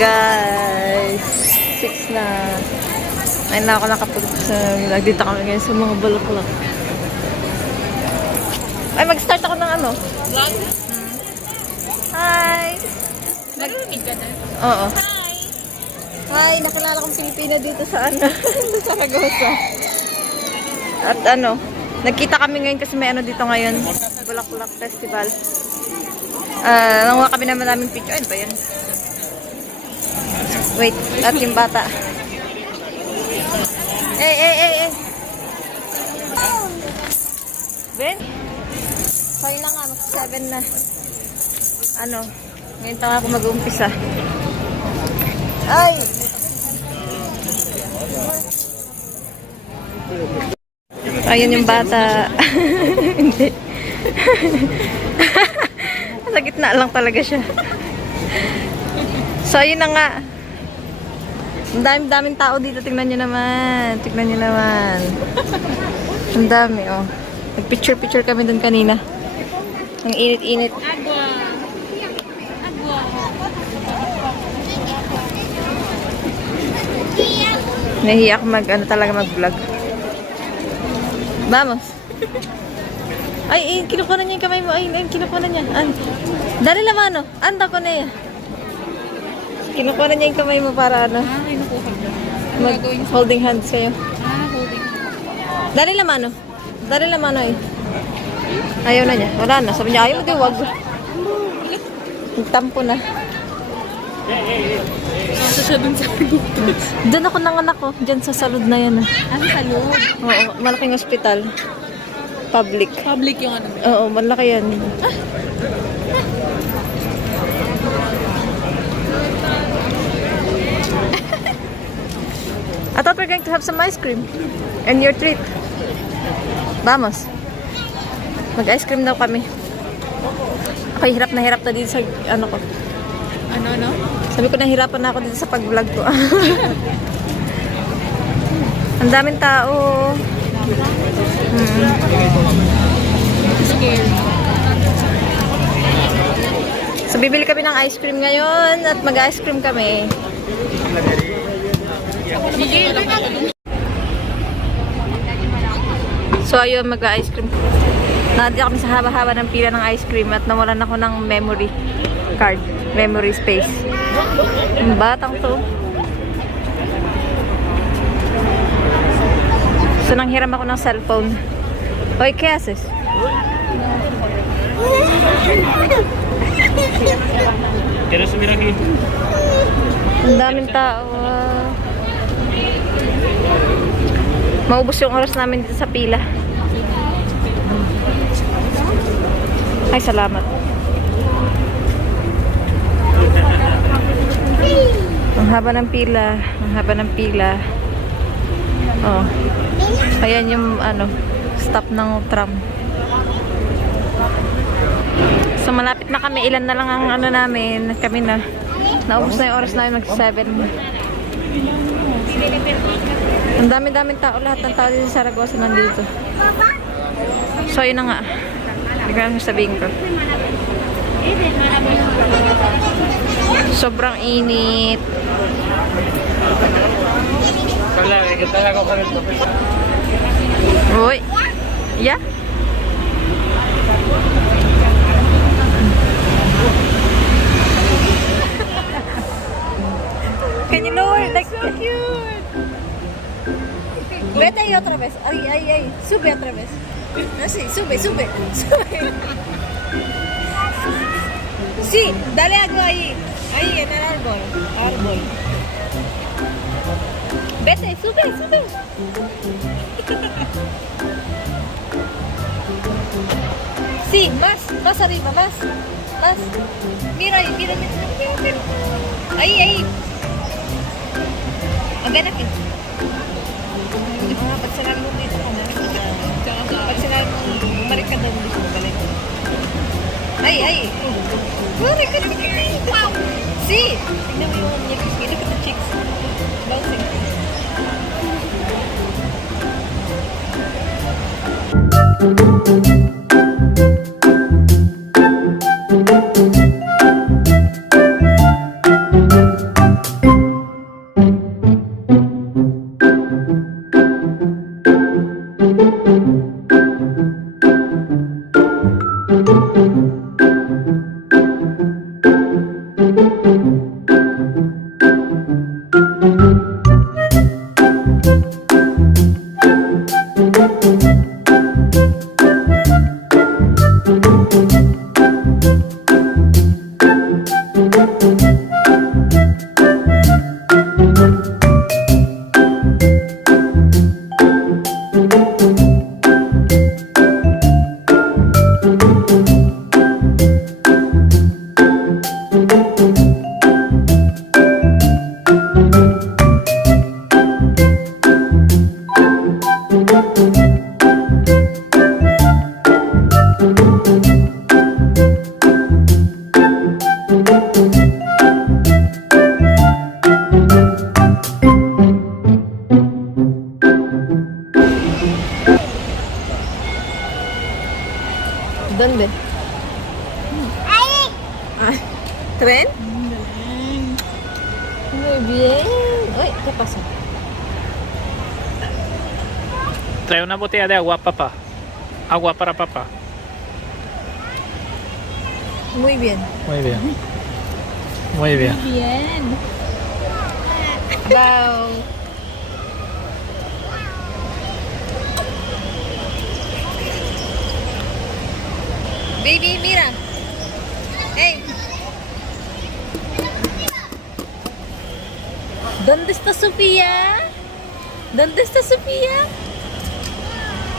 guys. 6 na. Ay na ako nakapagod sa dito kami ngayon sa mga bulaklak. Ay, mag-start ako ng ano? Vlog? Hi! Nag-read ka na? Oo. Hi! Nakilala kong Pilipina dito sa ano? Sa Ragosa. At ano, nagkita kami ngayon kasi may ano dito ngayon. Bulaklak Festival. Nanguha kami naman namin picture. Ano ba yun? Wait, at yung bata. Eh. Ben? Kaya na nga, 7 na. Ano, ngayon pa ako mag-uumpisa. Ay! Ayun yung bata. Hindi. Sa gitna lang talaga siya. So, ayun na nga. Ang daming tao dito. Tingnan nyo naman. Ang dami, oh. Nag-picture kami dun kanina. Ang init-init. Nahiya ako mag-vlog. Vamos. Ay, kinukuha na niya yung kamay mo. Ay, kinukuha na niya. Dali la mano. Anda ko na yan. Kinukuha na niya yung kamay mo para ano. Kinukuha na. Holding hands kayo. Holding. Dali la mano eh. Ayaw na niya. Wala na. Sabi niya, ayaw di wag. Nagtampo na. Nasa siya dun sa salud. Doon ako nanganak ko. Diyan sa salud na yan. Sa salud? Oo, malaking ospital. Public. Public yung ano. Oo, malaki yan. I thought we're going to have some ice cream. And your treat. Vamos. Mag-ice cream daw kami. Ako hirap na dito sa ano ko. Ano? Sabi ko nahirapan na ako dito sa pag-vlog ko. Ang daming tao. Scary. So bibili kami ng ice cream ngayon at mag-ice cream kami. So ayun, mag-ice cream. Nakadya kami sa haba-haba ng pila ng ice cream at nawalan ako ng memory card, memory space. Ang batang to. So nanghiram ako ng cellphone. Oy, ¿qué haces? ¿Quieres subir aquí? Ang daming tao. Maubos yung oras namin dito sa pila. Ay, salamat. Ang haba ng pila. Oh. Ayan yung stop ng tram. So malapit na kami. Ilan na lang ang namin. Kami na. Naubos na yung oras namin mag-7. Ang dami-daming tao. Lahat ng tao dito sa Saragosa nandito. So yun na nga. Hindi ko lang sabihin ko. Sobrang init. Uy. Yeah? Can you lower? Like, so cute. Vete ahí otra vez. Ay. Sube otra vez. Así, sube. Sí, dale algo ahí. Ahí en el árbol. Vete, sube. Sí, más arriba, más. Mira ahí, mira. Ahí. Ven aquí. Pag sinabi mo dito ka na. Pag sinabi mo, bumalik ka daw dito. Balik. Ay. Bumalik ka dito. Wow. See? Tignan mo yung nipples. Look at the cheeks. Bouncing. muy bien. Uy, ¿qué pasa? Trae una botella de agua, papá. Agua para papá. Muy bien. Muy bien. Muy bien. Bien. Wow. Baby, mira. Hey. ¿Dónde está Sofía? ¿Dónde está Sofía?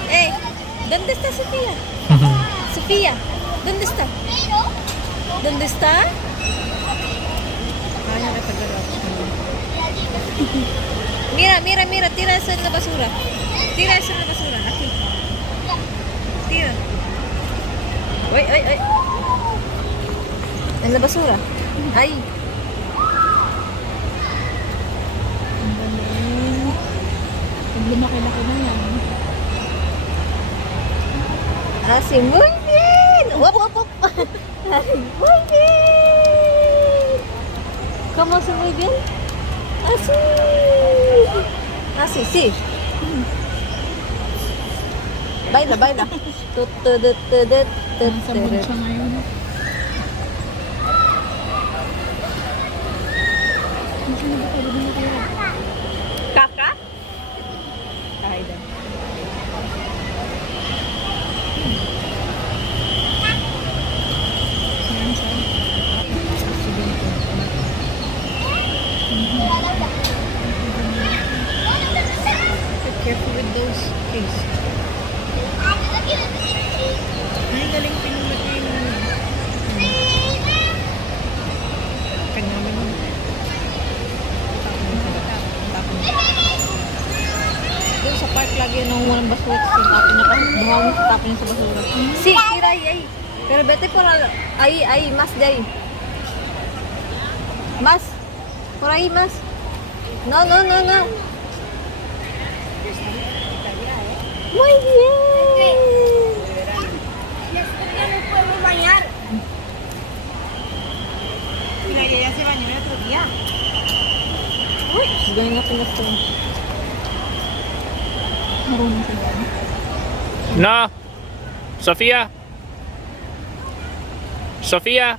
Hey, ¿dónde está Sofía? Sofía, ¿dónde está? ¿Dónde está? Ay, mira, mira, mira, tira eso en la basura. Tira eso en la basura, aquí. Tira. Uy, uy, uy. En la basura. Ahí. Pag lumaki-laki na yan. Así, muy bien. Wop, wop, wop. Así, muy bien. ¿Cómo hace muy bien? Así. Así, sí. Baila, baila. Tut, tut, tut, tut, tut, Nasa mood tut. siya ngayon. Kaka? Ay, dan. Yan siya. Be careful with those things. Ay, galing pinulaki yung kanya naman. Doon sa park lagi nung walang basura kasi tapin niya pa. Bahaw niya sa tapin niya sa basura. Si, tira ay. Pero bete por ahí, más de ahí. Más. Por ahí más. No, no, no, no. Muy bien. Ya no podemos bañar. Mira, ella se bañó el otro día. Uy, gawin natin na ito. Marunong siya dyan. No. Sofía. Sofía.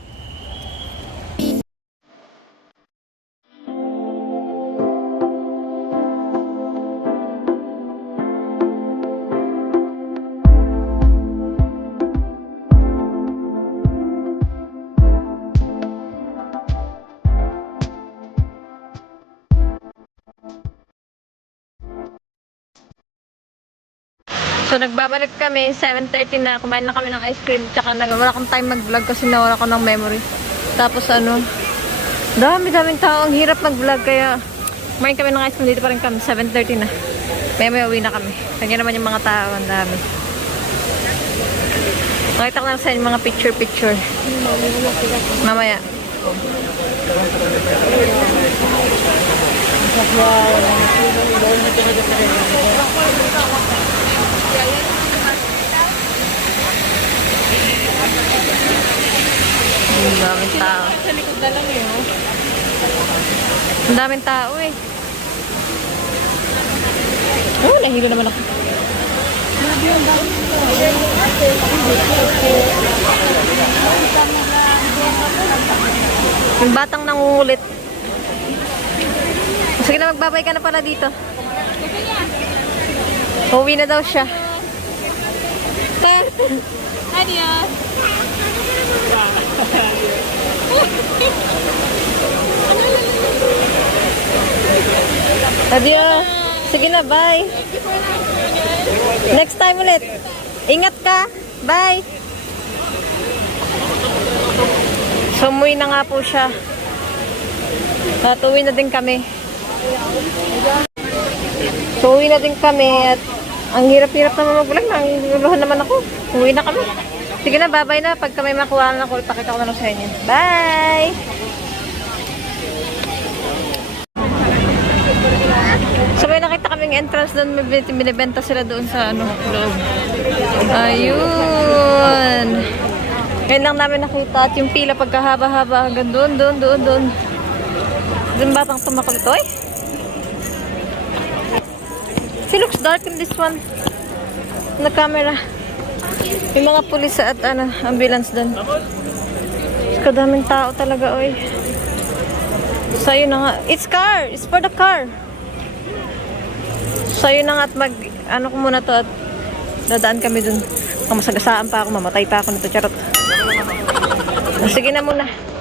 So, nagbabalik kami, 7:30 na, kumain na kami ng ice cream, tsaka wala akong time mag-vlog kasi nawala ko ng memory. Tapos ano, daming tao, ang hirap mag-vlog, kaya kumain kami ng ice cream, dito pa rin kami, 7:30 na. May uwi na kami. Kanya naman yung mga tao, ang dami. Nakita ko na sa inyo mga picture. Mamaya. Ang daming tao. Sa likod na lang yun. Ang daming tao eh. Oh, nahilo naman ako. Yung batang nangungulit. Sige na, magbabay ka na pala dito. Uwi na daw siya. Adios! Adios. Sige na, bye. Next time ulit. Ingat ka. Bye. So, umuwi na nga po siya. At uwi na din kami. So, uwi na din kami at ang hirap-hirap naman mag-vlog. Nanguluhan naman ako. Uwi na kami. Sige na, bye-bye na. Pagka may makuha na ako, ipakita ko na lang sa inyo. Bye! So, may nakita kaming entrance doon. May binibenta sila doon sa loob. Ayun! Ngayon lang namin nakita at yung pila pagkahaba-haba hanggang doon. Yung batang tumakal to eh. She looks dark in this one. Na camera. May mga pulis at ambulance doon. Kadaming tao talaga, oy. So, yun na nga. It's car! It's for the car! So, yun na nga at ko muna to at dadaan kami dun. Kung masagasaan pa ako, mamatay pa ako nito. Charot. Sige na muna.